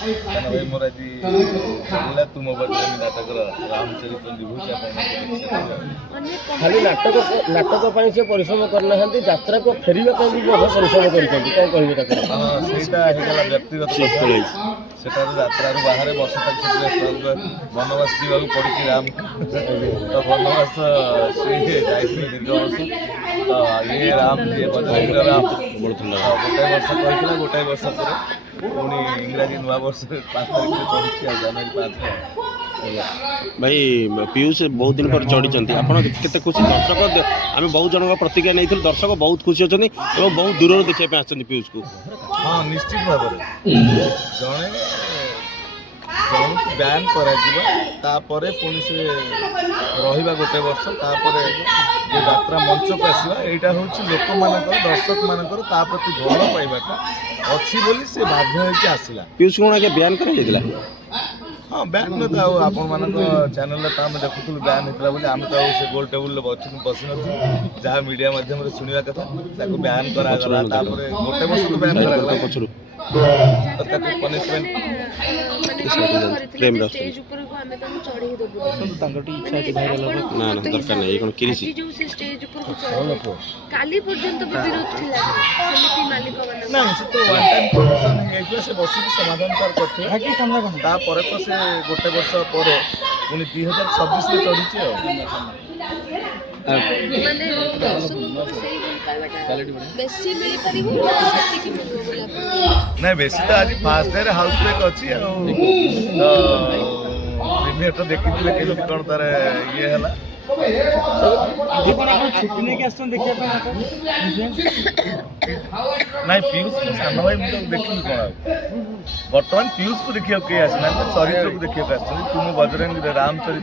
କାରଣ ଭାଇ ମୋର ଆଜି ଥିଲା ତୁମ ବଜରଙ୍ଗୀ ନାଟକର ରାମଚରିତ ବିଭୂତି ଖାଲି ନାଟକ ପାଇଁ ସେ ପରିଶ୍ରମ କରିନାହାନ୍ତି, ଯାତ୍ରାକୁ ଫେରିବା ପାଇଁ ବି ବହୁତ ପରିଶ୍ରମ କରିଛନ୍ତି। କ'ଣ କହିବେ ତାକୁ? ସେଇଟା ହେଇଗଲା ବ୍ୟକ୍ତିଗତ ସେଠାରୁ ଯାତ୍ରାରୁ ବାହାରେ ବର୍ଷ ତାକୁ ସେଥିରେ ବନବାସ ଯିବାକୁ ପଡ଼ିଛି ରାମ ତ ବନବାସ ସେ ଯାଇଥିଲେ ଦୀର୍ଘ ବର୍ଷ ତ ଇଏ ରାମ ଯିଏ ବଜରଙ୍ଗୀର ରାମ ଗୋଟାଏ ବର୍ଷ କହିଥିଲା, ଗୋଟାଏ ବର୍ଷ ପରେ ପୁଣି ଇଂରାଜୀ ନୂଆ ବର୍ଷରେ 5 ତାରିଖରେ ଚଢ଼ୁଛି ଆଉ ଜାନୁଆରୀ 5ରେ। ଭାଇ ପିୟୁଷ ବହୁତ ଦିନ ପରେ ଚଢ଼ିଛନ୍ତି, ଆପଣ କେତେ ଖୁସି? ଦର୍ଶକ ଆମେ ବହୁତ ଜଣଙ୍କ ପ୍ରତିକ୍ରିୟା ନେଇଥିଲୁ, ଦର୍ଶକ ବହୁତ ଖୁସି ଅଛନ୍ତି ଏବଂ ବହୁତ ଦୂରରୁ ଦେଖିବା ପାଇଁ ଆସିଛନ୍ତି ପିୟୁଷକୁ। ହଁ ନିଶ୍ଚିତ ଭାବରେ ଜଣକୁ ବ୍ୟାନ୍ କରାଯିବ, ତାପରେ ପୁଣି ସେ ରହିବା ଗୋଟେ ବର୍ଷ, ତାପରେ ଯେ ଯାତ୍ରା ମଞ୍ଚକୁ ଆସିବା, ଏଇଟା ହେଉଛି ଲୋକମାନଙ୍କର ଦର୍ଶକମାନଙ୍କର ତା ପ୍ରତି ଭଲ ପାଇବାଟା ଅଛି ବୋଲି ସେ ବାଧ୍ୟ ହେଇକି ଆସିଲା। ପିୟୁଷ କ'ଣ ଆଜ୍ଞା ବ୍ୟାନ୍ କରାଯାଇଥିଲା? ହଁ ବ୍ୟାନ୍ ନୁହେଁ ତ ଆଉ ଆପଣମାନଙ୍କ ଚ୍ୟାନେଲରେ ତ ଆମେ ଦେଖୁଥିଲୁ ବ୍ୟାନ୍ ହେଇଥିଲା ବୋଲି, ଆମେ ତ ଆଉ ସେ ଗୋଲ ଟେବୁଲରେ ବସିନଥିଲୁ, ଯାହା ମିଡ଼ିଆ ମାଧ୍ୟମରେ ଶୁଣିବା କଥା ତାକୁ ବ୍ୟାନ୍ କରାଗଲା, ତାପରେ ଗୋଟେ ବର୍ଷ ତ ବ୍ୟାନ୍ କରାଗଲା, ପଛରୁ ତାକୁ ପନିଶମେଣ୍ଟ ତାଙ୍କର ଟିକେ ଇଚ୍ଛା ଅଛି ଭାଇରାଲ ହବ। ନା ନା ଦରକାର ନାହିଁ, କ'ଣ କିରିସି କାଲି ପର୍ଯ୍ୟନ୍ତ ବି ବିରୋଧ ଥିଲା ସେମିତି ମାଲିକମାନଙ୍କ। ନାଇଁ ସେ ତ ୱାନ୍ ଟାଇମ୍ ପ୍ରମୋସନ୍ ହେଇଯାଇଥିଲା, ସେ ବସିକି ସମାଧାନ ତାର କରିଥିଲା। ତାପରେ ତ ସେ ଗୋଟେ ବର୍ଷ ପରେ ପୁଣି 2026ରେ ଚଢ଼ିଛି ଆଉ। ମାନେ ଦର୍ଶକଙ୍କର ସେଇ ଭଲ ପାଇବାଟା ବେଶୀ ମିଳିପାରିବ ନା ସେତିକି ମିଳିବ ବୋଲି ଆପଣ? ନାଇଁ ବେଶୀ ତ ଆଜି ଫାର୍ଷ୍ଟ ଡେରେ ହାଉସ୍ ବ୍ରେକ୍ ଅଛି ଆଉ, ପ୍ରିମିୟର ତ ଦେଖିଥିଲେ କେମିତି କ'ଣ ତାର ଇଏ ହେଲା। ଛୁଟି ନେଇକି ଆସିଛନ୍ତି ଦେଖିବା ପାଇଁ? ନାଇଁ ପିୟୁଷ ମୋ ସାନ ଭାଇ, ମୁଁ ତାକୁ ଦେଖିବି କ'ଣ ଆଉ। ବର୍ତ୍ତମାନ ପିୟୁଷକୁ ଦେଖିବାକୁ କେହି ଆସିନାହାନ୍ତି, ଚରିତ୍ରକୁ ଦେଖିବାକୁ ଆସିଛନ୍ତି। ତୁମ ବଜରଙ୍ଗୀରେ ରାମ ଚରିତ୍ର